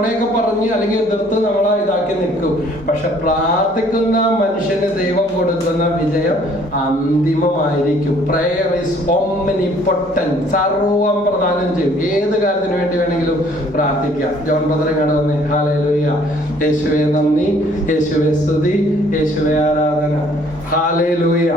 നുണയൊക്കെ പറഞ്ഞ് അല്ലെങ്കിൽ എതിർത്ത് നമ്മളെ ഇതാക്കി നിൽക്കും. പക്ഷെ പ്രാർത്ഥിക്കുന്ന മനുഷ്യന് ദൈവം കൊടുക്കുന്ന വിജയം അന്തിമമായിരിക്കും. പ്രയർ ഇസ് ഒമ്മിനിപ്പൊട്ടൻ സർവം പ്രദാനം ചെയ്യും. ഏത് കാര്യത്തിന് വേണ്ടി വേണമെങ്കിലും പ്രാർത്ഥിക്കാം. ജോൺ പത്രം വന്ന്. ഹാലയിലൂയ യേശുവെ നന്ദി. യേശുവെ സ്തുതി. യേശുവെ ആരാധന. ഹാലയിലൂയ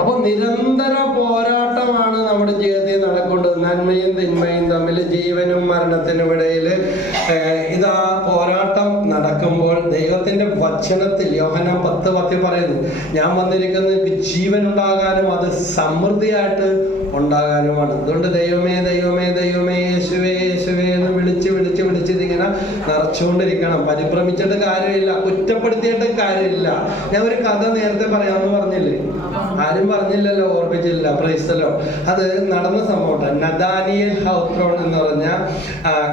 അപ്പൊ നിരന്തര പോരാട്ടമാണ് നമ്മുടെ ജീവിതത്തിൽ നടക്കുന്നത്. നന്മയും തിന്മയും തമ്മിൽ ജീവനും മരണത്തിനും ഇടയിൽ ഇതാ പോരാട്ടം നടക്കുമ്പോൾ ദൈവത്തിന്റെ വചനത്തിൽ യോഹനം പത്ത് പത്തി പറയുന്നു ഞാൻ വന്നിരിക്കുന്നത് ജീവൻ ഉണ്ടാകാനും അത് സമൃദ്ധിയായിട്ട് ഉണ്ടാകാനുമാണ്. അതുകൊണ്ട് ദൈവമേ ദൈവമേ ദൈവമേ നിറച്ചുകൊണ്ടിരിക്കണം. പരിഭ്രമിച്ചിട്ട് കാര്യമില്ല. കുറ്റപ്പെടുത്തിയിട്ട് കാര്യമില്ല. ഞാൻ ഒരു കഥ നേരത്തെ പറയാമെന്ന് പറഞ്ഞില്ലേ? ആരും പറഞ്ഞില്ലല്ലോ ഓർമ്മിച്ചില്ല. പ്രൈസലോ. അത് നടന്ന സംഭവം നദാനിയൽ ഹൗത്രോൺ എന്ന് പറഞ്ഞ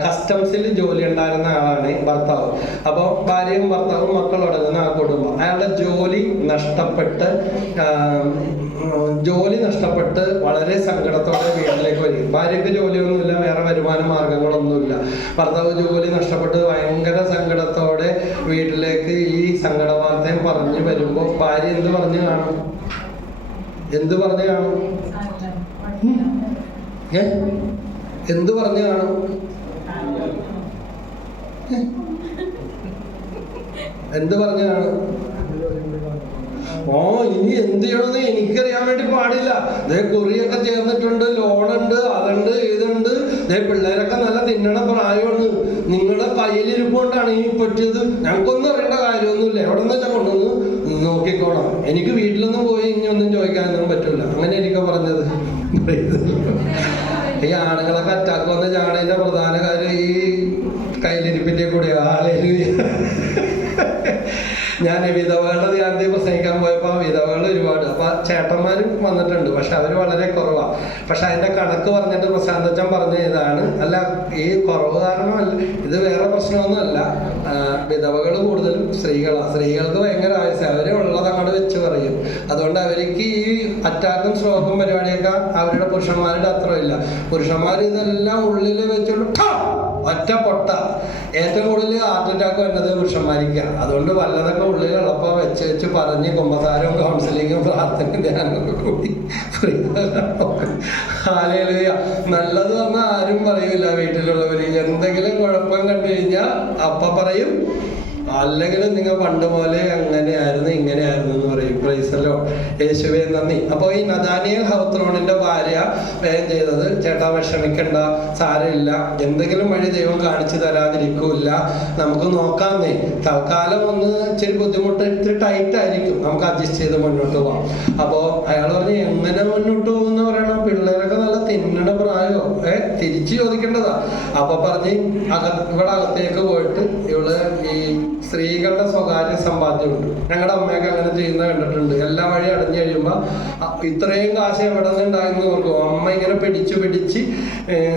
കസ്റ്റംസിൽ ജോലി ഉണ്ടായിരുന്ന ആളാണ് ഭർത്താവ്. അപ്പോൾ ഭാര്യയും ഭർത്താവും മക്കളടങ്ങുന്ന ആ കുടുംബം. അയാളുടെ ജോലി നഷ്ടപ്പെട്ട് ജോലി നഷ്ടപ്പെട്ട് വളരെ സങ്കടത്തോടെ വീട്ടിലേക്ക് വരും. ഭാര്യയ്ക്ക് ജോലിയൊന്നുമില്ല വേറെ വരുമാന മാർഗങ്ങളൊന്നുമില്ല. ഭർത്താവ് ജോലി നഷ്ടപ്പെട്ട് ഭയങ്കര സങ്കടത്തോടെ വീട്ടിലേക്ക് ഈ സങ്കട വാർത്തയും പറഞ്ഞു വരുമ്പോൾ ഭാര്യ എന്ത് പറഞ്ഞു കാണും? എന്ത് പറഞ്ഞു കാണും? എന്ത് പറഞ്ഞു കാണും? എന്ത് പറഞ്ഞു കാണും? ഓ ഇനി എന്ത് ചെയ്യണമെന്ന് എനിക്കറിയാൻ വേണ്ടി പാടില്ല. ദേ കുറിയൊക്കെ ചേർന്നിട്ടുണ്ട് ലോണുണ്ട് അതുണ്ട് ഇതുണ്ട്. ദേ പിള്ളേരൊക്കെ നല്ല തിന്നണ പ്രായമാണ്. നിങ്ങളുടെ കയ്യിലിരിപ്പോണ്ടാണ് ഈ പറ്റിയത്. ഞങ്ങൾക്കൊന്നും അറിയേണ്ട കാര്യമൊന്നുമില്ല. എവിടെ നിന്ന് വെച്ചാൽ കൊണ്ടുവന്ന് നോക്കിക്കോണം. എനിക്ക് വീട്ടിലൊന്നും പോയി ഇനി ഒന്നും ചോദിക്കാനൊന്നും പറ്റില്ല അങ്ങനെ എനിക്ക് പറഞ്ഞത്. ഈ ആണുങ്ങളൊക്കെ അറ്റാക്ക് വന്ന ചാണേന്റെ പ്രധാന കാര്യം ഈ ഞാൻ വിധവകളുടെ ധ്യാനത്തിൽ പ്രസംഗിക്കാൻ പോയപ്പോൾ വിധവകൾ ഒരുപാട് അപ്പൊ ചേട്ടന്മാരും വന്നിട്ടുണ്ട്. പക്ഷെ അവർ വളരെ കുറവാണ് പക്ഷെ അതിന്റെ കണക്ക് പറഞ്ഞിട്ട് പ്രശാന്തച്ചൻ പറഞ്ഞ ഇതാണ്. അല്ല ഈ കുറവ് കാരണമല്ല ഇത് വേറെ പ്രശ്നമൊന്നുമല്ല വിധവകൾ കൂടുതലും സ്ത്രീകളാണ് സ്ത്രീകൾക്ക് ഭയങ്കര ആവശ്യം. അവരെ ഉള്ളത് അങ്ങോട്ട് വെച്ച് പറയും. അതുകൊണ്ട് അവർക്ക് ഈ അറ്റാക്കും സ്ട്രോക്കും പരിപാടിയൊക്കെ അവരുടെ പുരുഷന്മാരുടെ അത്ര ഇല്ല. പുരുഷന്മാർ ഇതെല്ലാം ഉള്ളിൽ വെച്ചോണ്ട് ഠാ! ഒറ്റ പൊട്ട ഏറ്റവും കൂടുതൽ ഹാർട്ട് അറ്റാക്ക് വരുന്നത് പുരുഷന്മാരിക്കാം അതുകൊണ്ട് വല്ലതൊക്കെ ഉള്ളിൽ ഉള്ളപ്പോൾ വെച്ച് വെച്ച് പറഞ്ഞ് കുമ്പസാരവും കൗൺസിലിങ്ങും പ്രാർത്ഥനയും ധ്യാനമൊക്കെ കൂടി. ഹാലേലുയ നല്ലത് വന്നാൽ ആരും പറയൂല വീട്ടിലുള്ളവർ എന്തെങ്കിലും കുഴപ്പം കണ്ടു കഴിഞ്ഞാൽ അപ്പ പറയും. അല്ലെങ്കിൽ നിങ്ങൾ പണ്ട് പോലെ അങ്ങനെയായിരുന്നു ഇങ്ങനെയായിരുന്നു എന്ന് പറയും. പ്രൈസല്ലോ യേശുവേ നന്ദി. അപ്പോൾ ഈ നദാനിയൽ ഹൗത്രോണിന്റെ ഭാര്യ വേഗം ചെയ്തത്? ചേട്ടാ വിഷമിക്കണ്ട സാരമില്ല. എന്തെങ്കിലും വഴി ദൈവം കാണിച്ചു തരാതിരിക്കൂല നമുക്ക് നോക്കാന്നേ. തൽക്കാലം ഒന്ന് ഇച്ചിരി ബുദ്ധിമുട്ട് ഇത്തിരി ടൈറ്റ് ആയിരിക്കും. നമുക്ക് അഡ്ജസ്റ്റ് ചെയ്ത് മുന്നോട്ട് പോവാം. അപ്പോൾ അയാൾ പറഞ്ഞു എങ്ങനെ മുന്നോട്ട് പോകുന്ന പറയണം? പിള്ളേരൊക്കെ നല്ല തിന്നണ പ്രായോ? ഏ തിരിച്ചു ചോദിക്കേണ്ടതാ. അപ്പൊ പറഞ്ഞ് അക ഇവിടെ അകത്തേക്ക് പോയിട്ട് ഇവൾ ഈ സ്ത്രീകളുടെ സ്വകാര്യ സമ്പാദ്യമുണ്ട് ഞങ്ങളുടെ അമ്മയൊക്കെ അങ്ങനെ ചെയ്യുന്ന കണ്ടിട്ടുണ്ട്. എല്ലാ വഴി അടഞ്ഞു കഴിയുമ്പോൾ ഇത്രയും കാശ് എവിടെ നിന്നുണ്ടായിരുന്നു നോക്കും അമ്മ ഇങ്ങനെ പിടിച്ചു പിടിച്ച്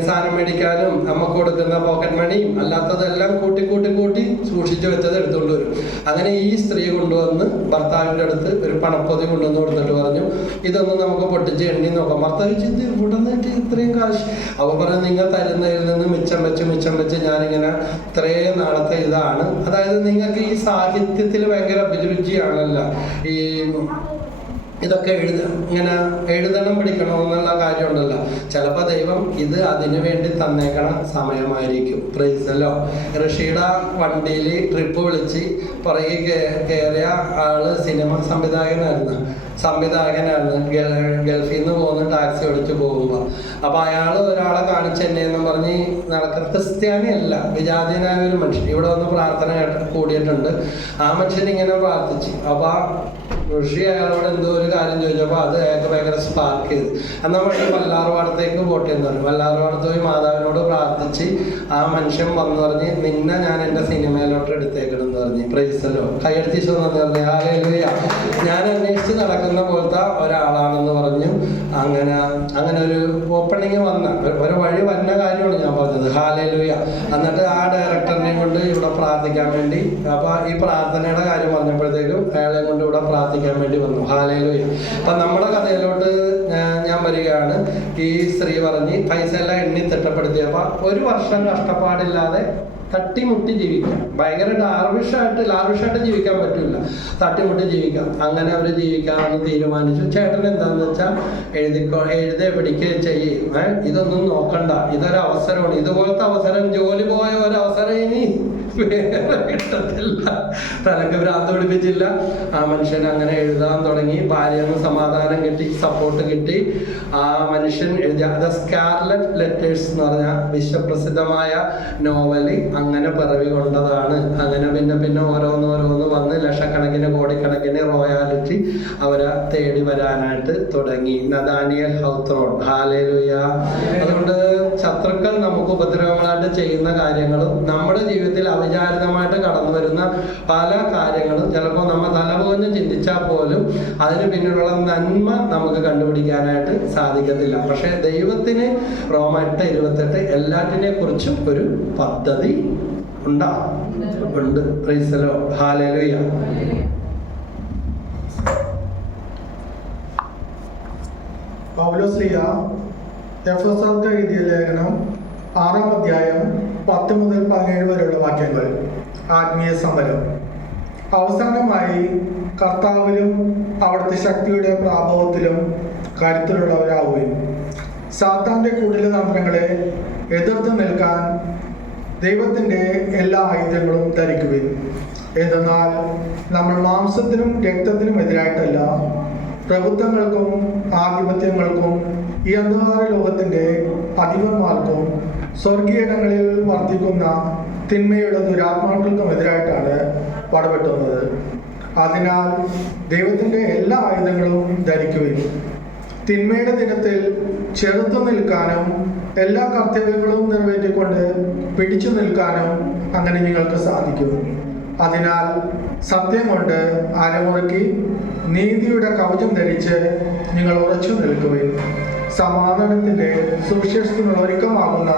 സാധനം മേടിക്കാനും അമ്മ കൊടുക്കുന്ന പോക്കറ്റ് മണിയും അല്ലാത്തതെല്ലാം കൂട്ടി കൂട്ടി കൂട്ടി സൂക്ഷിച്ചു വെച്ചത് എടുത്തുകൊണ്ട് വരും. അങ്ങനെ ഈ സ്ത്രീ കൊണ്ടുവന്ന് ഭർത്താവിന്റെ അടുത്ത് ഒരു പണപ്പൊതി കൊണ്ടുവന്ന് കൊടുത്തിട്ട് പറഞ്ഞു ഇതൊന്നും നമുക്ക് പൊട്ടിച്ച് എണ്ണി നോക്കാം. ഭർത്താവ് ചിന്തി ഇവിടെ നിന്നിട്ട് ഇത്രയും കാശ്? അവ പറഞ്ഞു നിങ്ങൾ തരുന്നതിൽ നിന്ന് മിച്ചം വെച്ച് മിച്ചം വെച്ച് ഞാനിങ്ങനെ ഇത്രയും നാളത്തെ ഇതാണ്. അതായത് നിങ്ങൾക്ക് ഈ സാഹിത്യത്തിൽ ഭയങ്കര അഭിരുചിയാണല്ലോ. ഈ ഇതൊക്കെ എഴുത ഇങ്ങനെ എഴുതണം പഠിക്കണം എന്നുള്ള കാര്യമുണ്ടല്ലോ. ചിലപ്പോൾ ദൈവം ഇത് അതിനു വേണ്ടി തന്നേക്കണ സമയമായിരിക്കും. പ്രൈസല്ലോ ഋഷിയുടെ വണ്ടിയിൽ ട്രിപ്പ് വിളിച്ച് പുറകെ കയറിയ ആൾ സിനിമ സംവിധായകനായിരുന്നു. സംവിധായകനായിരുന്നു ഗൾ- ഗൾഫിൽ നിന്ന് പോകുന്ന ടാക്സി എടുത്തു പോകുക അപ്പൊ അയാൾ ഒരാളെ കാണിച്ച് എന്നെ പറഞ്ഞ് നടക്കുന്ന ക്രിസ്ത്യാനി അല്ല വിജാതീയനായ ഒരു മനുഷ്യൻ. ഇവിടെ വന്ന് പ്രാർത്ഥന കൂടിയിട്ടുണ്ട്. ആ മനുഷ്യൻ ഇങ്ങനെ പ്രാർത്ഥിച്ചു. അപ്പൊ ആ ഋഷി അയാളോട് എന്തോ ഒരു കാര്യം ചോദിച്ചപ്പോൾ അത് അയാൾക്ക് ഭയങ്കര സ്പാർക്ക് ചെയ്തു. എന്നാൽ മനുഷ്യൻ വല്ലാർപാടത്തേക്ക് പോട്ടെ എന്ന് പറഞ്ഞു. വല്ലാർപാടത്ത് പോയി മാതാവിനോട് പ്രാർത്ഥിച്ച് ആ മനുഷ്യൻ വന്നു പറഞ്ഞ് നിന്നെ ഞാൻ എന്റെ സിനിമയിലോട്ട് എടുത്തേക്കണം എന്ന് പറഞ്ഞു പ്രൈസലോ കൈയടിച്ച് പറഞ്ഞു. ഞാൻ അന്വേഷിച്ച് നടക്കുന്നു. കിടക്കുന്ന പോലത്തെ ഒരാളാണെന്ന് പറഞ്ഞു. അങ്ങനെ അങ്ങനെ ഒരു ഓപ്പണിങ് വന്ന ഒരു- വഴി വന്ന കാര്യമാണ് ഞാൻ പറഞ്ഞത്. ഹാലയിലൂയ എന്നിട്ട് ആ ഡയറക്ടറിനെയും കൊണ്ട് ഇവിടെ പ്രാർത്ഥിക്കാൻ വേണ്ടി അപ്പോൾ ഈ പ്രാർത്ഥനയുടെ കാര്യം പറഞ്ഞപ്പോഴത്തേക്കും അയാളെ കൊണ്ട് ഇവിടെ പ്രാർത്ഥിക്കാൻ വേണ്ടി വന്നു. ഹാലയിലൂയ അപ്പൊ നമ്മുടെ കഥയിലോട്ട് ഞാൻ- വരികയാണ്. ഈ സ്ത്രീ പറഞ്ഞ് പൈസ എല്ലാം എണ്ണി തിട്ടപ്പെടുത്തിയപ്പോ ഒരു വർഷം കഷ്ടപ്പാടില്ലാതെ തട്ടിമുട്ടി ജീവിക്കാം. ഭയങ്കര ലാർവിഷായിട്ട് ലാർവിഷായിട്ട് ജീവിക്കാൻ പറ്റില്ല. തട്ടിമുട്ടി ജീവിക്കാം. അങ്ങനെ അവർ ജീവിക്കാമെന്ന് തീരുമാനിച്ചു. ചേട്ടൻ എന്താന്ന് വെച്ചാൽ എഴുതിക്കോ എഴുതി പിടിക്കുക ചെയ്യും. ഇതൊന്നും നോക്കണ്ട. ഇതൊരു അവസരമാണ് ഇതുപോലത്തെ അവസരം ജോലി പോയ ഒരു ഇനി കിട്ടത്തില്ല തനക്ക് ഭ്രാന്ത് പിടിപ്പിച്ചില്ല. ആ മനുഷ്യൻ അങ്ങനെ എഴുതാൻ തുടങ്ങി. ഭാര്യന്ന് സമാധാനം കിട്ടി സപ്പോർട്ട് കിട്ടി. ആ മനുഷ്യൻ എഴുതിയ അത് സ്കാർലറ്റ് ലെറ്റേഴ്സ് എന്ന് പറഞ്ഞ വിശ്വപ്രസിദ്ധമായ നോവൽ അങ്ങനെ പിറവി കൊണ്ടതാണ്. അങ്ങനെ പിന്നെ പിന്നെ ഓരോന്ന് ഓരോന്ന് വന്ന് ലക്ഷക്കണക്കിന് കോടിക്കണക്കിന് റോയാലിറ്റി അവരെ തേടി വരാനായിട്ട് തുടങ്ങി. നദാനിയൽ ഹൗത്രോൺ. ഹാലേലുയ അതുകൊണ്ട് ശത്രുക്കൾ നമുക്ക് ഉപദ്രവങ്ങളായിട്ട് ചെയ്യുന്ന കാര്യങ്ങളും നമ്മുടെ ജീവിതത്തിൽ അവിചാരിതമായിട്ട് കടന്നു വരുന്ന പല കാര്യങ്ങളും ചിലപ്പോൾ നമ്മൾ തലപോഞ്ഞ് ചിന്തിച്ചാൽ പോലും അതിന് പിന്നിലുള്ള നന്മ നമുക്ക് കണ്ടുപിടിക്കാനായിട്ട് സാധിക്കത്തില്ല. പക്ഷേ ദൈവത്തിന് റോമ എട്ട് ഇരുപത്തെട്ട് എല്ലാറ്റിനെ കുറിച്ചും ഒരു പദ്ധതി ഉണ്ടാ ഉണ്ട്. പ്രീസലോ ഹാലലുയ എഫസർക്ക് എഴുതിയ ലേഖനം ആറാം അധ്യായം പത്ത് മുതൽ പതിനേഴ് വരെയുള്ള വാക്യങ്ങൾ. ആത്മീയ സമരം. അവസാനമായി കർത്താവിലും അവിടുത്തെ ശക്തിയുടെ പ്രാഭവത്തിലും കരുത്തിലുള്ളവരാവുകയും സാത്താന്റെ കൂടുതൽ തന്ത്രങ്ങളെ എതിർത്ത് നിൽക്കാൻ ദൈവത്തിന്റെ എല്ലാ ആയുധങ്ങളും ധരിക്കുവിൻ. എന്തെന്നാൽ നമ്മൾ മാംസത്തിനും രക്തത്തിനും എതിരായിട്ടല്ല പ്രഭുത്വങ്ങൾക്കും ആധിപത്യങ്ങൾക്കും ഈ അന്ധകാര ലോകത്തിന്റെ അധിപന്മാർക്കും സ്വർഗീയടങ്ങളിൽ വർദ്ധിക്കുന്ന തിന്മയുടെ ദുരാത്മാക്കൾക്കും എതിരായിട്ടാണ് പടവെട്ടുന്നത് അതിനാൽ ദൈവത്തിന്റെ എല്ലാ ആയുധങ്ങളും ധരിക്കുകയും തിന്മയുടെ ദിനത്തിൽ ചെറുത്തു നിൽക്കാനും എല്ലാ കർത്തവ്യങ്ങളും നിറവേറ്റിക്കൊണ്ട് പിടിച്ചു നിൽക്കാനും അങ്ങനെ നിങ്ങൾക്ക് സാധിക്കും. അതിനാൽ സത്യം കൊണ്ട് അരമുറക്കി നീതിയുടെ കവചം ധരിച്ച് നിങ്ങൾ ഉറച്ചു നിൽക്കുവിൻ. സമാധാനത്തിന്റെ സുവിശേഷത്തിനുള്ള ഒരുക്കമാകുന്ന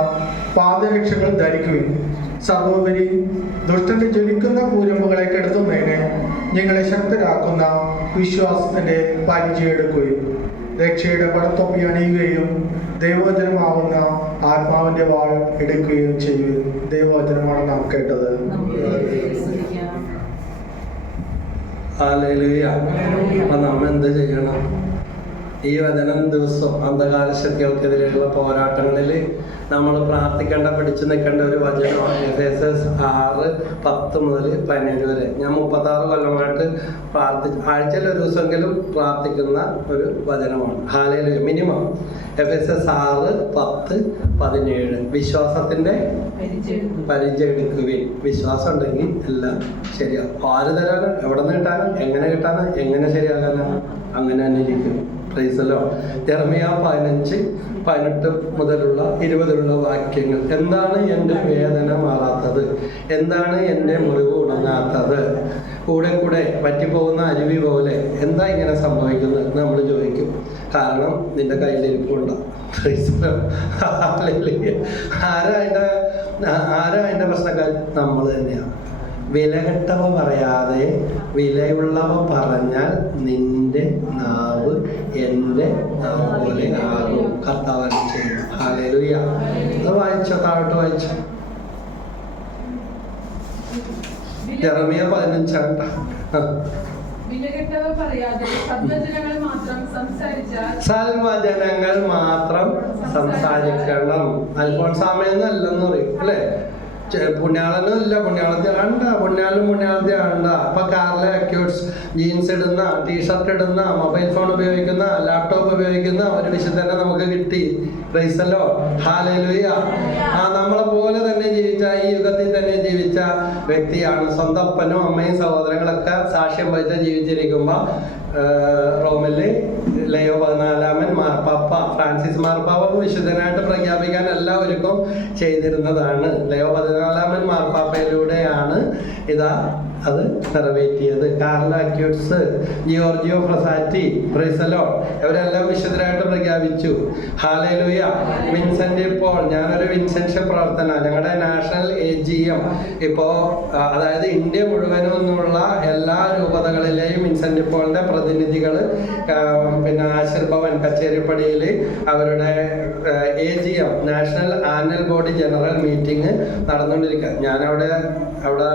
പാദരക്ഷകൾ ധരിക്കുകയും സർവോപരി ദുഷ്ടന്റെ ജ്വലിക്കുന്ന കൂരമ്പുകളെ കെടുത്തുന്നതിന് നിങ്ങളെ ശക്തരാക്കുന്ന വിശ്വാസത്തിന്റെ പരിചയമെടുക്കുകയും രക്ഷയുടെ പടത്തൊപ്പി അണിയുകയും ദൈവവചനമാവുന്ന ആത്മാവിന്റെ വാൾ എടുക്കുകയും ചെയ്യുകയും ദൈവവചനമാണ് നാം കേട്ടത്. നാം എന്ത് ചെയ്യണം? ഈ വചനം ദിവസവും അന്ധകാല ശക്തികൾക്കെതിരെയുള്ള പോരാട്ടങ്ങളിൽ നമ്മൾ പ്രാർത്ഥിക്കേണ്ട പിടിച്ചു നിൽക്കേണ്ട ഒരു വചനമാണ് എഫ് എസ് എസ് ആറ് പത്ത് മുതൽ പതിനേഴ് വരെ. ഞാൻ മുപ്പത്താറ് കൊല്ലമായിട്ട് പ്രാർത്ഥി ആഴ്ചയിൽ ഒരു ദിവസമെങ്കിലും പ്രാർത്ഥിക്കുന്ന ഒരു വചനമാണ്. ഹാലയിൽ മിനിമം എഫ് എസ് എസ് ആറ് പത്ത് പതിനേഴ്. വിശ്വാസത്തിന്റെ എടുക്കുകയും വിശ്വാസം ഉണ്ടെങ്കിൽ എല്ലാം ശരിയാകും. ആര് തരാനും എവിടെ നിന്ന് കിട്ടാനും എങ്ങനെ കിട്ടാനും എങ്ങനെ ശരിയാകാനാണ് അങ്ങനെ തന്നെ ഇരിക്കും. പ്രൈസലോ ഇറമിയ പതിനഞ്ച് പതിനെട്ട് മുതലുള്ള ഇരുപതിലുള്ള വാക്യങ്ങൾ. എന്താണ് എന്റെ വേദന മാറാത്തത്? എന്താണ് എന്റെ മുറിവ് ഉണങ്ങാത്തത്? കൂടെ കൂടെ പറ്റിപ്പോകുന്ന അരുവി പോലെ എന്താ ഇങ്ങനെ സംഭവിക്കുന്നത്? നമ്മൾ ചോദിക്കും. കാരണം നിന്റെ കയ്യിലിരിപ്പുണ്ടോ പ്രൈസലോ ആരാ അതിന്റെ ആരാ അതിന്റെ പ്രശ്നക്കാർ നമ്മൾ തന്നെയാണ് വിലകെട്ടവ പറയാതെ വിലയുള്ളവ പറഞ്ഞാൽ നിന്റെ നാവ് എന്റെ നാവ് പോലെ ആകും. കർത്താവൻ ചെയ്യും ഹാലേലുയ അത് വായിച്ചോ താഴോട്ട് വായിച്ചോ. ജെറമിയ പതിനഞ്ചാം വിലകെട്ടവ പറയാതെ സൽവചനങ്ങൾ മാത്രം സംസാരിക്കണം. അൽഫോൺസാമയെന്നല്ലെന്ന് പറയും അല്ലേ? പുണ്യാളനും ഇല്ല പുണ്യാളത്തെ ആണ്ട പുണ്യാളും പുണ്യാളത്തെ ആണ്ട അപ്പൊ കാറിലെ അക്യൂട്ട്സ് ജീൻസ് ഇടുന്ന ടീഷർട്ട് ഇടുന്ന മൊബൈൽ ഫോൺ ഉപയോഗിക്കുന്ന ലാപ്ടോപ്പ് ഉപയോഗിക്കുന്ന ഒരു വിശുദ്ധനെ നമുക്ക് കിട്ടി. പ്രൈസല്ലോ ഹാലലുയ ആ നമ്മളെ പോലെ തന്നെ ജീവിച്ച ഈ യുഗത്തിൽ തന്നെ ജീവിച്ച വ്യക്തിയാണ്. സ്വന്തം അപ്പനും അമ്മയും സഹോദരങ്ങളൊക്കെ സാക്ഷ്യം വഹിച്ച ജീവിച്ചിരിക്കുമ്പോ റോമിൽ ലയോ പതിനാലാമൻ മാർപ്പാപ്പ ഫ്രാൻസിസ് മാർപ്പാപ്പ വിശുദ്ധനായിട്ട് പ്രഖ്യാപിക്കാൻ എല്ലാവർക്കും ചെയ്തിരുന്നതാണ്. ലയോ പതിനാലാമൻ മാർപ്പാപ്പയിലൂടെയാണ് ഇതാ അത് നിറവേറ്റിയത്. കാർല കാർലാക്യൂട്ട്സ് ജിയോർജിയോ ഫ്രസാറ്റി ബ്രിസലോൺ ഇവരെല്ലാം വിശുദ്ധരായിട്ട് പ്രഖ്യാപിച്ചു. ഹാലേലുയ വിൻസെന്റ് ഇപ്പോൾ ഞാനൊരു വിൻസെൻഷ്യ പ്രവർത്തന ഞങ്ങളുടെ നാഷണൽ എ ജി എം ഇപ്പോ അതായത് ഇന്ത്യ മുഴുവനും നിന്നുള്ള എല്ലാ രൂപതകളിലെയും വിൻസെന്റ് പോളിന്റെ പ്രതിനിധികൾ പിന്നെ ആശീർഭവൻ കച്ചേരിപ്പടിയിൽ അവരുടെ A G M national annual body general meeting നടന്നുകൊണ്ടിരിക്കുക ഞാനവിടെ അവിടെ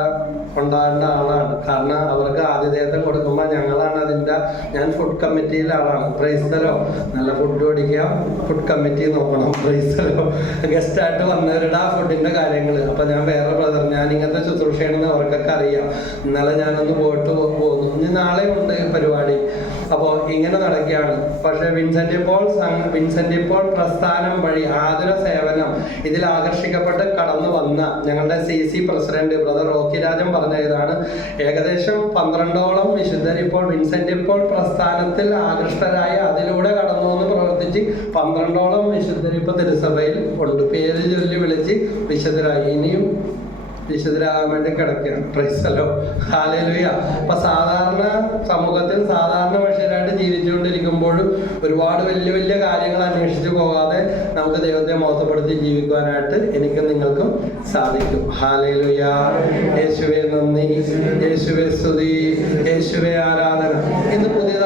ഉണ്ടാകേണ്ട ആളാണ്. കാരണം അവർക്ക് ആതിഥേയത്വം കൊടുക്കുമ്പോൾ ഞങ്ങളാണ് അതിന്റെ ഞാൻ ഫുഡ് കമ്മിറ്റിയിലെ ആളാണ്. പ്രൈസലോ നല്ല ഫുഡ് ഓടിക്കുക ഫുഡ് കമ്മിറ്റി നോക്കണം. പ്രൈസലോ ഗസ്റ്റായിട്ട് വന്നവരുടെ ആ ഫുഡിന്റെ കാര്യങ്ങൾ അപ്പം ഞാൻ വേറെ ബ്രദർ ഞാൻ ഇങ്ങനത്തെ ശുശ്രൂഷയാണെന്ന് അവർക്കൊക്കെ അറിയാം. ഇന്നലെ ഞാനൊന്ന് പോയിട്ട് പോകുന്നു ഇനി നാളെ ഉണ്ട് പരിപാടി. അപ്പോൾ ഇങ്ങനെ നടക്കുകയാണ്. പക്ഷേ വിൻസെന്റ് പോൾ വിൻസെന്റ് പോൾ പ്രസ്ഥാനം വഴി ആതുര സേവനം ഇതിൽ ആകർഷിക്കപ്പെട്ട് കടന്നു വന്ന ഞങ്ങളുടെ C C president brother Rocky Rajan പറഞ്ഞ ഇതാണ്. ഏകദേശം പന്ത്രണ്ടോളം വിശുദ്ധർ ഇപ്പോൾ വിൻസെന്റ് പോൾ പ്രസ്ഥാനത്തിൽ ആകൃഷ്ടരായി അതിലൂടെ കടന്നു വന്ന് പ്രവർത്തിച്ച് പന്ത്രണ്ടോളം വിശുദ്ധർ ഇപ്പൊ തിരുസഭയിൽ ഉണ്ട്. പേര് ചൊല്ലി വിളിച്ച് വിശുദ്ധരായി. ഇനിയും വിശുദ്ധരാകാൻ കിടക്കുകയാണ് പ്രൈസലോ ഹാലേലുയ അപ്പൊ സാധാരണ സമൂഹത്തിൽ സാധാരണ മനുഷ്യരായിട്ട് ജീവിച്ചുകൊണ്ടിരിക്കുമ്പോഴും ഒരുപാട് വലിയ വലിയ കാര്യങ്ങൾ അന്വേഷിച്ചു പോകാതെ നമുക്ക് ദൈവത്തെ മോശപ്പെടുത്തി ജീവിക്കുവാനായിട്ട് എനിക്കും നിങ്ങൾക്കും സാധിക്കും. ഹാലേലുയ യേശുവെ നന്ദി. യേശുവെ സ്തുതി. യേശുവെ ആരാധന. ഇന്ന് പുതിയതായിട്ട്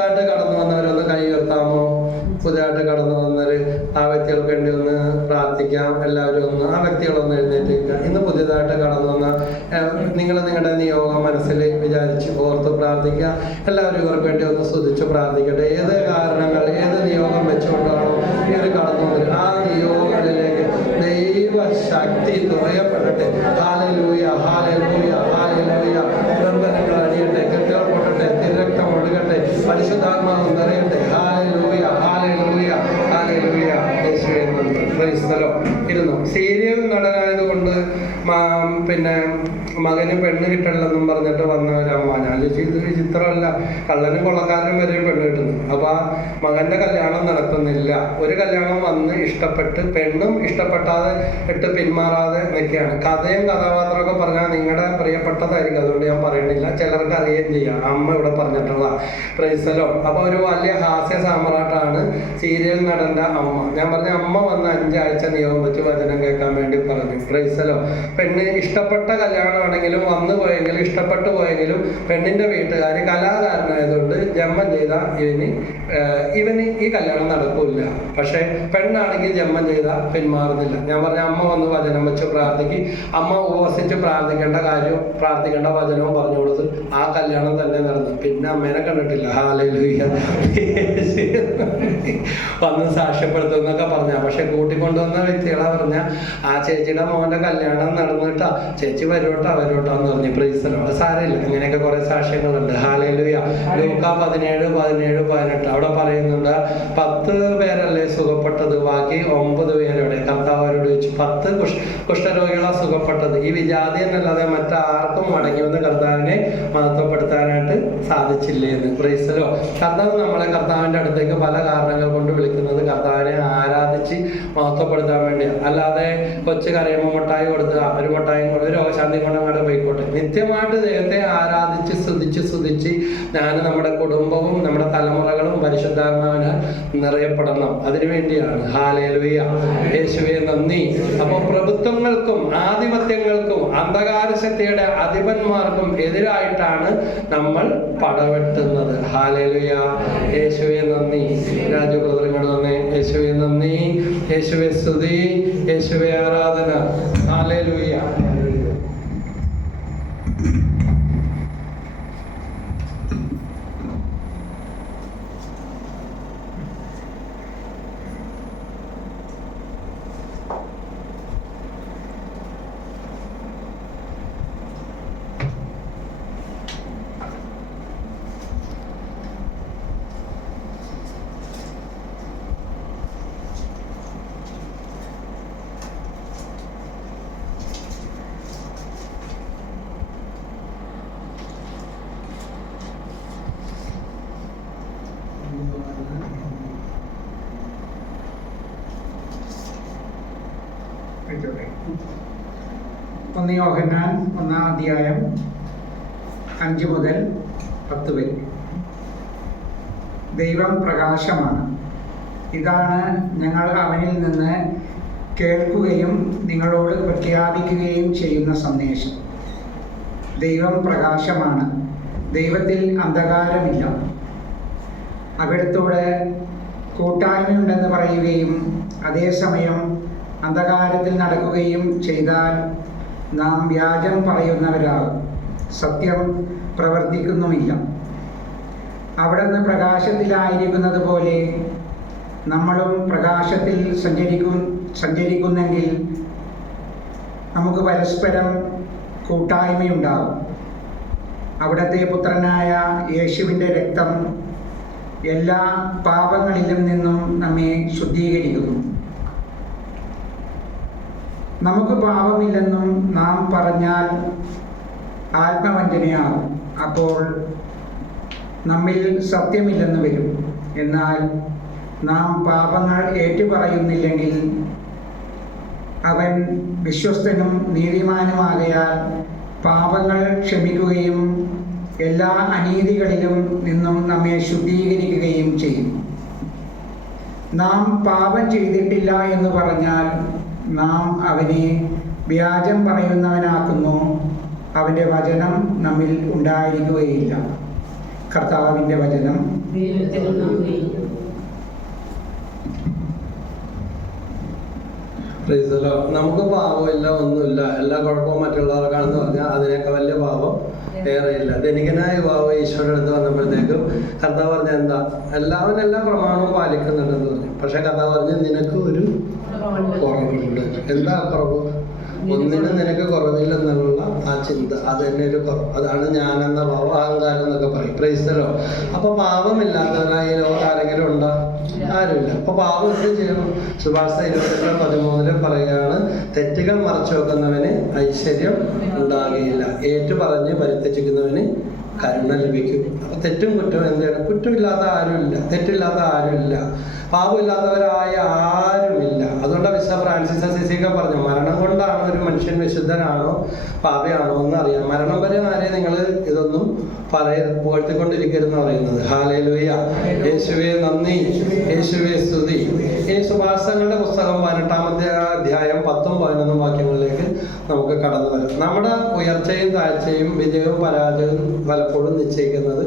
എല്ലാവരും ഒന്ന് ആ വ്യക്തികളൊന്ന് എഴുന്നേറ്റ് ഇന്ന് പുതിയതായിട്ട് കടന്നു വന്ന നിങ്ങൾ നിങ്ങളുടെ നിയോഗം മനസ്സിൽ വിചാരിച്ച് ഓർത്ത് പ്രാർത്ഥിക്കുക. എല്ലാവരും ഇവർക്ക് വേണ്ടി ഒന്ന് സ്തുതിച്ച് പ്രാർത്ഥിക്കട്ടെ. ഏത് കാരണങ്ങൾ ഏത് നിയോഗം വെച്ചുകൊണ്ടാണോ ഈ ഒരു കടന്നു വന്നത് ആ നിയോഗങ്ങളിലേക്ക് ദൈവ ശക്തി തുറയപ്പെടട്ടെ. ഹാലലൂയ ഹാലലൂയ ഹാലലൂയ ബന്ധനങ്ങൾ അടിയട്ടെ കെട്ടുകൾ പൊട്ടട്ടെ തിരക്കം ഒഴുകട്ടെ. പരിശുദ്ധാത്മാവ് ഇരുന്നു. സീരിയൽ നടനായതുകൊണ്ട് കൊണ്ട് പിന്നെ മകന് പെണ്ണ് കിട്ടണില്ലെന്നും പറഞ്ഞിട്ട് വന്ന ഒരമ്മ ഞാൻ ചോദിച്ചു ഇത് വിചിത്രമല്ല. കള്ളനും കൊള്ളക്കാരനും വരെ പെണ്ണ് കിട്ടുന്നു. അപ്പൊ ആ മകന്റെ കല്യാണം നടക്കുന്നില്ല ഒരു കല്യാണം വന്ന് ഇഷ്ടപ്പെട്ട് പെണ്ണും ഇഷ്ടപ്പെട്ടാതെ ഇട്ട് പിന്മാറാതെ നിൽക്കുകയാണ്. കഥയും കഥാപാത്രമൊക്കെ പറഞ്ഞാൽ നിങ്ങളുടെ പ്രിയപ്പെട്ടതായിരിക്കും. അതുകൊണ്ട് ഞാൻ പറയണില്ല ചിലർക്ക് അറിയുകയും ചെയ്യാം. അമ്മ ഇവിടെ പറഞ്ഞിട്ടുള്ള പ്രൈസലോ അപ്പൊ ഒരു വലിയ ഹാസ്യ സാമ്രാട്ടാണ് സീരിയൽ നടന്റെ അമ്മ. ഞാൻ പറഞ്ഞ അമ്മ വന്ന് അഞ്ചാഴ്ച നിയമം വെച്ച് വചനം കേൾക്കാൻ വേണ്ടി പറഞ്ഞു. പ്രൈസലോ പെണ്ണ് ഇഷ്ടപ്പെട്ട കല്യാണമാണെങ്കിലും വന്നു പോയെങ്കിലും ഇഷ്ടപ്പെട്ടു പോയെങ്കിലും പെണ്ണിന്റെ വീട്ടുകാർ കലാകാരനായതുകൊണ്ട് ജന്മം ചെയ്ത ഇവന് ഇവന് ഈ കല്യാണം നടക്കൂല പക്ഷെ പെണ്ണാണെങ്കിൽ ജന്മം ചെയ്ത പിന്മാറുന്നില്ല. ഞാൻ പറഞ്ഞ അമ്മ വന്ന് വചനം വെച്ച് പ്രാർത്ഥിക്കും. അമ്മ ഉപവസിച്ച് പ്രാർത്ഥിക്കേണ്ട കാര്യവും പ്രാർത്ഥിക്കേണ്ട വചനവും പറഞ്ഞു കൊടുത്ത് ആ കല്യാണം തന്നെ നടന്നു. പിന്നെ അമ്മേനെ കണ്ടിട്ടില്ല. ഹാലയിലൂയ്യ വന്ന് സാക്ഷ്യപ്പെടുത്തുന്നൊക്കെ പറഞ്ഞ. പക്ഷെ കൂട്ടിക്കൊണ്ടുവന്ന വ്യക്തികളാ പറഞ്ഞ ആ ചേച്ചിയുടെ മോന്റെ കല്യാണം നടന്നിട്ടാ. ചേച്ചി വരോട്ടാ വരോട്ടാ എന്ന് പറഞ്ഞു പ്രീസലോ സാരമില്ല. ഇങ്ങനെയൊക്കെ കുറെ സാക്ഷ്യങ്ങളുണ്ട്. ഹാലയിലൂയ ലൂക്ക പതിനേഴ് പതിനേഴ് പതിനെട്ട്. അവിടെ പറയുന്നുണ്ട് പത്ത് പേരല്ലേ സുഖപ്പെട്ടത്? ബാക്കി ഒമ്പത് പേരോടെ പത്ത് കുഷ് കുഷ്ഠരോഗികളാ സുഖപ്പെട്ടത്. ഈ വിജാതി എന്നല്ലാതെ മറ്റാർക്കും മടങ്ങി വന്ന് കർത്താവിനെ മഹത്വപ്പെടുത്താനായിട്ട് സാധിച്ചില്ല എന്ന്. പ്രൈസലോ കർത്താവ് നമ്മളെ കർത്താവിന്റെ അടുത്തേക്ക് പല കാരണങ്ങൾ കൊണ്ട് വിളിക്കുന്നത് കർത്താവിനെ ആരാധിച്ച് മഹത്വപ്പെടുത്താൻ വേണ്ടിയാണ് അല്ലാതെ കൊച്ചു കരയുമ്പോൾ മുട്ടായി കൊടുത്ത് ഒരു മുട്ടായും കൊണ്ട് രോഗശാന്തി കൊണ്ട് അങ്ങോട്ട് പോയിക്കോട്ടെ. നിത്യമായിട്ട് ദൈവത്തെ ആരാധിച്ച് സ്തുതിച്ച് സ്തുതിച്ച് ഞാൻ നമ്മുടെ കുടുംബവും നമ്മുടെ തലമുറകളും പരിശുദ്ധാത്മാവിന് നിറയപ്പെടണം. അതിനുവേണ്ടിയാണ്. ഹാലേലുയ യേശുവെ നന്ദി. അപ്പോൾ പ്രഭുത്വങ്ങൾക്കും ആധിപത്യങ്ങൾക്കും അന്ധകാരശക്തിയുടെ അധിപന്മാർക്കും എതിരായിട്ടാണ് നമ്മൾ പടവെട്ടുന്നത്. ഹാലേലുയ യേശുവെ നന്ദി. രാജു തന്നെ യേശുവെ നന്ദി. യേശുവെ സ്തുതി. യേശുവെ ആരാധന. ഹാലേലുയ ഒന്ന് യോഹന്നാൻ ഒന്നാം അധ്യായം അഞ്ച് മുതൽ പത്ത് വരെ. ദൈവം പ്രകാശമാണ്. ഇതാണ് ഞങ്ങൾ അവനിൽ നിന്ന് കേൾക്കുകയും നിങ്ങളോട് പ്രഖ്യാപിക്കുകയും ചെയ്യുന്ന സന്ദേശം. ദൈവം പ്രകാശമാണ്. ദൈവത്തിൽ അന്ധകാരമില്ല. അവിടത്തോട് കൂട്ടായ്മയുണ്ടെന്ന് പറയുകയും അതേസമയം അന്ധകാരത്തിൽ നടക്കുകയും ചെയ്താൽ നാം വ്യാജം പറയുന്നവരാകും. സത്യം പ്രവർത്തിക്കുന്നുമില്ല. അവിടുന്ന് പ്രകാശത്തിലായിരിക്കുന്നത് പോലെ നമ്മളും പ്രകാശത്തിൽ സഞ്ചരിക്കും സഞ്ചരിക്കുന്നെങ്കിൽ നമുക്ക് പരസ്പരം കൂട്ടായ്മയുണ്ടാകും. അവിടുത്തെ പുത്രനായ യേശുവിന്റെ രക്തം എല്ലാ പാപങ്ങളിലും നിന്നും നമ്മെ ശുദ്ധീകരിക്കുന്നു. നമുക്ക് പാപമില്ലെന്നും നാം പറഞ്ഞാൽ ആത്മവഞ്ചനയാകും. അപ്പോൾ നമ്മിൽ സത്യമില്ലെന്ന് വരും. എന്നാൽ നാം പാപങ്ങൾ ഏറ്റുപറയുന്നില്ലെങ്കിൽ അവൻ വിശ്വസ്തനും നീതിമാനുമാകയാൽ പാപങ്ങൾ ക്ഷമിക്കുകയും എല്ലാ അനീതികളിലും നിന്നും നമ്മെ ശുദ്ധീകരിക്കുകയും ചെയ്യും. നാം പാപം ചെയ്തിട്ടില്ല എന്ന് പറഞ്ഞാൽ നാം അവനെ വ്യാജം പറയുന്നവനാക്കുന്നു. അവന്റെ വചനം നമ്മിൽ ഉണ്ടായിരിക്കുകയില്ല. കർത്താവിന്റെ വചനം. നമുക്ക് പാപമില്ല ഒന്നുമില്ല എല്ലാ കുഴപ്പവും മറ്റുള്ളവർക്കാണെന്ന് പറഞ്ഞാൽ അതിനൊക്കെ വലിയ പാപം ഇല്ല ധനികനായ യുവാവ് ഈശോയുടെ അടുത്ത് വന്നപ്പോഴത്തേക്കും കർത്താവ് പറഞ്ഞ എന്താ? എല്ലാവരും എല്ലാ പ്രമാണവും പാലിക്കുന്നുണ്ടെന്ന് പറഞ്ഞു. പക്ഷെ കർത്താവ് പറഞ്ഞു നിനക്ക് ഒരു കുറവുണ്ട്. എന്താ കുറവ്? ഒന്നിനും നിനക്ക് കുറവില്ലെന്നുള്ള ആ ചിന്ത. അത് തന്നെ ഒരു കുറവ്. അതാണ് ഞാനെന്ന ഭാവം അഹങ്കാരം എന്നൊക്കെ പറയും. പ്രൈസലോ? അപ്പൊ പാപമില്ലാത്തവരായി ലോകം ആരെങ്കിലും ഉണ്ടോ? ആരുമില്ല. അപ്പൊ പാപം എന്ത് ചെയ്യണം സുഭാഷ ഇരുപത്തെട്ട് പതിമൂന്നിൽ പറയുകയാണ് തെറ്റുകൾ മറച്ചു വെക്കുന്നവന് ഐശ്വര്യം ഉണ്ടാകുകയില്ല. ഏറ്റു പറഞ്ഞ് പരിത്യജിക്കുന്നവന് കരുണ ലഭിക്കും അപ്പൊ തെറ്റും കുറ്റവും എന്താണ്? കുറ്റമില്ലാത്ത ആരുമില്ല. തെറ്റില്ലാത്ത ആരുമില്ല. പാപമില്ലാത്തവരായ ആരുമില്ല. അതുകൊണ്ടാണ് വിശ ഫ്രാൻസിസ് അസിസിയൊക്കെ പറഞ്ഞു മരണം കൊണ്ടാണ് ഒരു മനുഷ്യൻ വിശുദ്ധനാണോ പാപയാണോ എന്ന് അറിയാം മരണം വരെ ആരെ നിങ്ങൾ ഇതൊന്നും പറയ പുകഴ്ത്തിക്കൊണ്ടിരിക്കരുതെന്ന് പറയുന്നത്. ഹാലേലൂയ യേശുവെ നന്ദി. യേശുവെ സ്തുതി. ഈ സുഭാഷങ്ങളുടെ പുസ്തകം പതിനെട്ടാമത്തെ അധ്യായം പത്തും പതിനൊന്നും നമുക്ക് കടന്നു വരും നമ്മുടെ ഉയർച്ചയും താഴ്ചയും വിജയവും പരാജയവും പലപ്പോഴും നിശ്ചയിക്കുന്നത്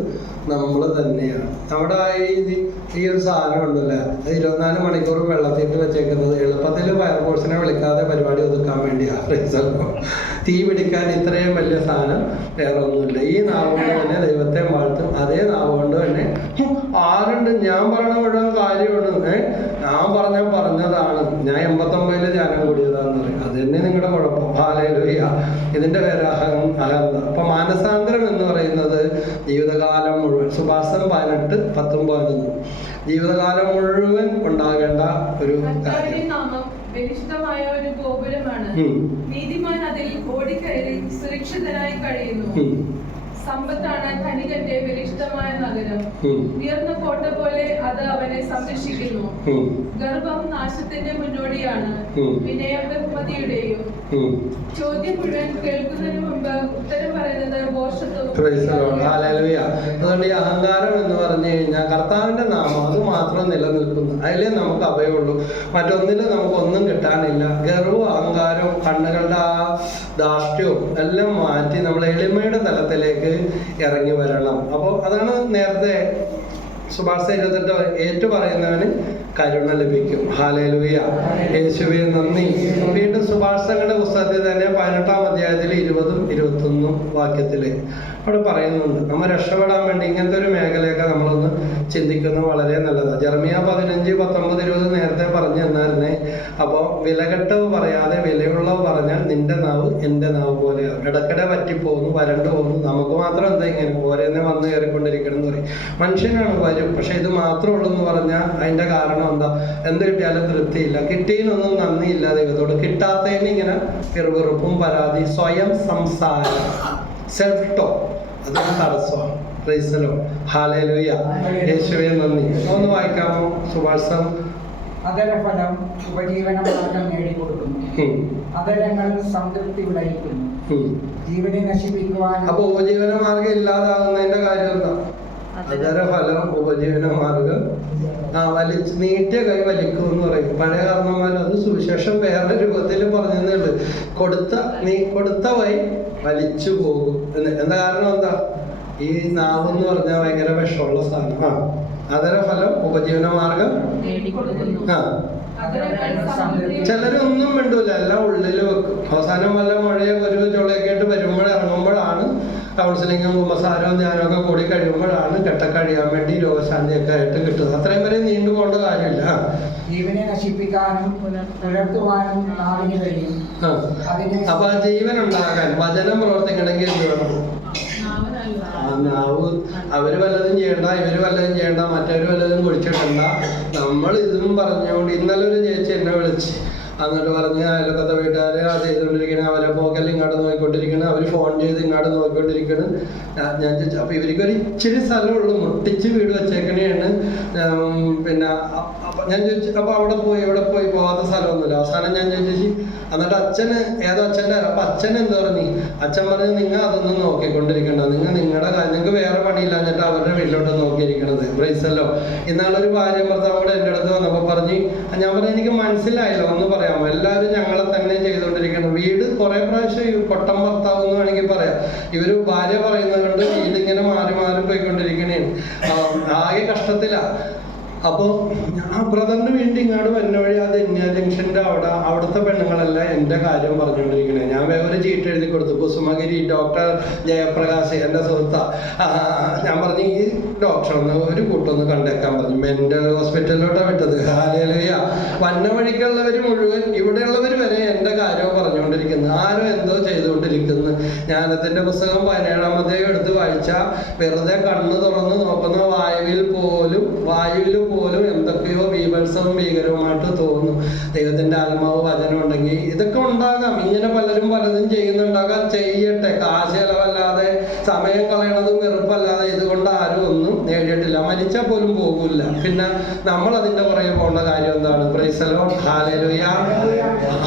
നമ്മൾ തന്നെയാണ്. നമ്മുടെ ഈ ഈ- ഒരു സാധനം ഉണ്ടല്ലേ? ഇരുപത്തിനാല് മണിക്കൂർ വെള്ളത്തിട്ട് വെച്ചേക്കുന്നത് എളുപ്പത്തിൽ ഫയർഫോഴ്സിനെ വിളിക്കാതെ പരിപാടി ഒതുക്കാൻ വേണ്ടിയാണ് ചിലപ്പോൾ തീ പിടിക്കാൻ ഇത്രയും വലിയ സാധനം വേറെ ഒന്നുമില്ല. ഈ നാവ് കൊണ്ട് തന്നെ ദൈവത്തെ വാഴ്ത്തും. അതേ നാവ് കൊണ്ട് തന്നെ ആരുണ്ട്? ഞാൻ പറഞ്ഞ മുഴുവൻ കാര്യമാണ്. ഏഹ് ഞാൻ പറഞ്ഞ പറഞ്ഞതാണ്. ഞാൻ എൺപത്തൊമ്പതിൽ ധ്യാനം കൂടിയത്. അത് തന്നെ നിങ്ങളുടെ കുഴപ്പം. ഹാലേലുയ്യ ഇതിന്റെ പേര് അഹം അഹന്ത അപ്പൊ മാനസാന്തരം എന്ന് പറയുന്നത് ജീവിതകാലം മുഴുവൻ സുഭാസം പതിനെട്ട് പത്തും പതിനൊന്നും ജീവിതകാലം മുഴുവൻ ഉണ്ടാകേണ്ട ഒരു കാര്യം. ബലിഷ്ഠമായ ഒരു ഗോപുരമാണ്. സുരക്ഷിതരായി നീതിമാൻ അതിൽ ഓടിക്കയറി സുരക്ഷിതനായി കഴിയുന്നു. സമ്പത്താണ് ധനികന്റെ ബലിഷ്ഠമായ നഗരം. ഉയർന്ന കോട്ട പോലെ അത് അവനെ സംരക്ഷിക്കുന്നു. ഗർഭം നാശത്തിന്റെ മുന്നോടിയാണ്. വിനയം ബഹുമതിയുടെയും ചോദ്യം മുഴുവൻ കേൾക്കുന്നതിന് മുമ്പ് ഉത്തരം പറയുന്നത്. അതുകൊണ്ട് ഈ അഹങ്കാരം എന്ന് പറഞ്ഞു കഴിഞ്ഞാൽ കർത്താവിന്റെ നാമം അത് മാത്രം നിലനിൽക്കുന്നു. അതിലേ നമുക്ക് അഭയമുള്ളൂ. മറ്റൊന്നിലും നമുക്ക് ഒന്നും കിട്ടാനില്ല. ഗർവവും അഹങ്കാരവും കണ്ണുകളുടെ ആ ധാർഷ്ട്യവും എല്ലാം മാറ്റി നമ്മൾ എളിമയുടെ തലത്തിലേക്ക് ഇറങ്ങി വരണം. അപ്പോൾ അതാണ് നേരത്തെ സുഭാഷ ഇരുപത്തെട്ട് ഏറ്റു പറയുന്നവന് കരുണ ലഭിക്കും. ഹാലേലുയ യേശുവെ നന്ദി. വീണ്ടും സുഭാഷങ്ങളുടെ പുസ്തകത്തിൽ തന്നെ പതിനെട്ടാം അധ്യായത്തിൽ ഇരുപതും ഇരുപത്തൊന്നും വാക്യത്തിൽ. അവിടെ പറയുന്നുണ്ട്. നമ്മൾ രക്ഷപ്പെടാൻ വേണ്ടി ഇങ്ങനത്തെ ഒരു മേഖലയൊക്കെ നമ്മളൊന്ന് ചിന്തിക്കുന്നത് വളരെ നല്ലതാണ് ജർമിയ പതിനഞ്ച് പത്തൊമ്പത് ഇരുപത് നേരത്തെ പറഞ്ഞു തന്നായിരുന്നേ. അപ്പോൾ വിലകെട്ടവ് പറയാതെ വിലയുള്ളവ് പറഞ്ഞാൽ നിന്റെ നാവ് എന്റെ നാവ് പോലെയാവും ഇടക്കിടെ പറ്റിപ്പോകുന്നു വരണ്ടു പോകുന്നു. നമുക്ക് മാത്രം എന്താ ഇങ്ങനെ ഓരോന്നെ വന്ന് കയറിക്കൊണ്ടിരിക്കണം എന്ന് പറയും. മനുഷ്യനാണ് വരും. പക്ഷെ ഇത് മാത്രം ഉള്ളൂ എന്ന് പറഞ്ഞാൽ അതിന്റെ കാരണം എന്താ? എന്ത് കിട്ടിയാലും തൃപ്തിയില്ല. കിട്ടിയതിനൊന്നും നന്ദിയില്ല ദൈവത്തോട്. കിട്ടാത്തതിന് ഇങ്ങനെ വെറുപ്പും പരാതി. സ്വയം സംസാരം. സെൽഫ് ടോക്ക് അതൊരു തടസ്സമാണ് പ്രൈസലോ ഹാലേലുയ യേശുവെ നന്ദി. ഒന്ന് വായിക്കാമോ? സുഭാഷം അതരഫലം ഉപജീവന മാർഗം നേടിക്കൊടുക്കുന്നു. അതരങ്ങൾ സംതൃപ്തി വിളയിക്കുന്നു. ജീവനെ നശിപ്പിക്കുവാൻ അപ്പൊ ഉപജീവന മാർഗം ഇല്ലാതാകുന്നതിന്റെ കാര്യം എന്താ അതരഫലം ഉപജീവന മാർഗം ആ വലിച്ച് നീട്ടിയ കൈ വലിക്കും എന്ന് പറയും. പഴയ കാരണന്മാർ അത് സുവിശേഷം വേറെ രൂപത്തിൽ പറഞ്ഞുണ്ട് കൊടുത്ത നീ കൊടുത്ത വൈ വലിച്ചു പോകും. എന്ന് എന്താ കാരണം എന്താ? ഈ നാവ് എന്ന് പറഞ്ഞാൽ ഭയങ്കര വിഷമുള്ള സാധനം. ആ. അതര ഫലം? ഉപജീവന മാർഗം? ആ. ചിലരൊന്നും മിണ്ടൂല. എല്ലാം ഉള്ളിൽ വെക്കും. അവസാനം വല്ല മഴയോ ഒരു ചുളയൊക്കെ കൗൺസിലിങ്ങും കുമ്പസാരവും ധ്യാനമൊക്കെ കൂടി കഴിയുമ്പോഴാണ് കെട്ട കഴിയാൻ വേണ്ടി രോഗശാന്തിയൊക്കെ ആയിട്ട് കിട്ടുന്നത്. അത്രയും വരെ നീണ്ടു പോകേണ്ട കാര്യമില്ല. ജീവനെ നശിപ്പിക്കാനും പുലർത്തുവാനും നാവിന് കഴിയും. അതിനെ അപ്പൊ ജീവൻ ഉണ്ടാകാൻ വചനം പ്രവർത്തിക്കണമെങ്കിൽ എന്ത് വേണം? നാവ്. അവർ വല്ലതും ചെയ്യണ്ട ഇവർ വല്ലതും ചെയ്യണ്ട മറ്റവര് വല്ലതും കുഴിച്ചിടണ്ട നമ്മൾ ഇതും പറഞ്ഞുകൊണ്ട് ഇന്നലെ ഒരു ചേച്ചി എന്നെ വിളിച്ച് എന്നിട്ട് പറഞ്ഞ് അയലക്കത്തെ വീട്ടുകാർ അത് ചെയ്തുകൊണ്ടിരിക്കണേ. അവരെ പോക്കൽ ഇങ്ങോട്ട് നോക്കിക്കൊണ്ടിരിക്കണം. അവർ ഫോൺ ചെയ്ത് ഇങ്ങോട്ട് നോക്കിക്കൊണ്ടിരിക്കണം. ഞാൻ ചോദിച്ചു അപ്പൊ ഇവർക്ക് ഒരു ഇച്ചിരി സ്ഥലമുള്ളൂ. മുട്ടിച്ച് വീട് വെച്ചേക്കണേയാണ് പിന്നെ ഞാൻ ചോദിച്ചു അപ്പൊ അവിടെ പോയി ഇവിടെ പോയി പോകാത്ത സ്ഥലമൊന്നുമില്ല. അവസാനം ഞാൻ ചോദിച്ചു എന്നിട്ട് അച്ഛന് ഏതോ അച്ഛന്റെ അപ്പൊ അച്ഛൻ എന്ത് പറഞ്ഞു? അച്ഛൻ പറഞ്ഞു നിങ്ങൾ അതൊന്നും നോക്കിക്കൊണ്ടിരിക്കണ്ട. നിങ്ങൾ നിങ്ങളുടെ കാര്യം നിങ്ങൾക്ക് വേറെ പണിയില്ല എന്നിട്ട് അവരുടെ വീട്ടിലോട്ട് നോക്കിയിരിക്കണത്. ബ്രൈസല്ലോ ഇന്നാളൊരു ഭാര്യ ഭർത്താവ് കൂടെ എന്റെ അടുത്ത് വന്നപ്പോൾ പറഞ്ഞു ഞാൻ പറഞ്ഞു എനിക്ക് മനസ്സിലായില്ല. ഒന്ന് പറയാമോ എല്ലാവരും ഞങ്ങളെ തന്നെ ചെയ്തുകൊണ്ടിരിക്കുന്നു വീട് കുറെ പ്രാവശ്യം ഈ കൊട്ടം ഭർത്താവ് എന്ന് വേണമെങ്കിൽ പറയാം. ഇവർ ഭാര്യ പറയുന്നത് കൊണ്ട് വീട് ഇങ്ങനെ മാറി മാറി പോയിക്കൊണ്ടിരിക്കണേ ആകെ കഷ്ടത്തിലാ. അപ്പോൾ ആ ബ്രദറിന് വേണ്ടി ഇങ്ങോട്ട് വരുന്ന വഴി ആ ധന്യ ജംഗ്ഷന്റെ അവിടെ അവിടുത്തെ പെണ്ണുങ്ങളെല്ലാം എന്റെ കാര്യം പറഞ്ഞുകൊണ്ടിരിക്കണേ. ഞാൻ വേറെ ചീട്ട് എഴുതി കൊടുത്തു. കുസുമഗിരി ഡോക്ടർ ജയപ്രകാശ് എന്റെ സുഹൃത്ത. ഞാൻ പറഞ്ഞു ഈ ഡോക്ടർ ഒന്ന് ഒരു കൂട്ടൊന്ന് കണ്ടേക്കാൻ പറഞ്ഞു. മെന്റൽ ഹോസ്പിറ്റലിലോട്ടാണ് വിട്ടത്. ഹാലയ വന്ന വഴിക്കുള്ളവർ മുഴുവൻ ഇവിടെയുള്ളവർ വരെ എന്റെ കാര്യം പറഞ്ഞുകൊണ്ടിരിക്കുന്നു. ആരും എന്തോ ചെയ്തുകൊണ്ടിരിക്കുന്നു. ജ്ഞാനത്തിന്റെ പുസ്തകം പതിനേഴാമത്തെ എടുത്ത് വായിച്ച വെറുതെ കണ്ണ് തുറന്ന് നോക്കുന്ന വായുവിൽ പോലും വായുവിൽ പോലും എന്തൊക്കെയോ ബീഭത്സവും ഭീകരവുമായിട്ട് തോന്നും ദൈവത്തിന്റെ ആത്മാവ് വചനം ഉണ്ടെങ്കിൽ ഇതൊക്കെ ഉണ്ടാകാം. ഇങ്ങനെ പലരും പലതും ചെയ്യുന്നുണ്ടാകാം. ചെയ്യട്ടെ. കാശ് ചെലവല്ലാതെ സമയം കളയണതും വെറുപ്പല്ലാതെ ഇതുകൊണ്ട് ആരും ഒന്നും നേടിയിട്ടില്ല. മരിച്ചാൽ പോലും പോകില്ല പിന്നെ നമ്മൾ അതിന്റെ പുറകെ പോകേണ്ട കാര്യം എന്താണ്? പ്രൈസലോ ഹാലലുയ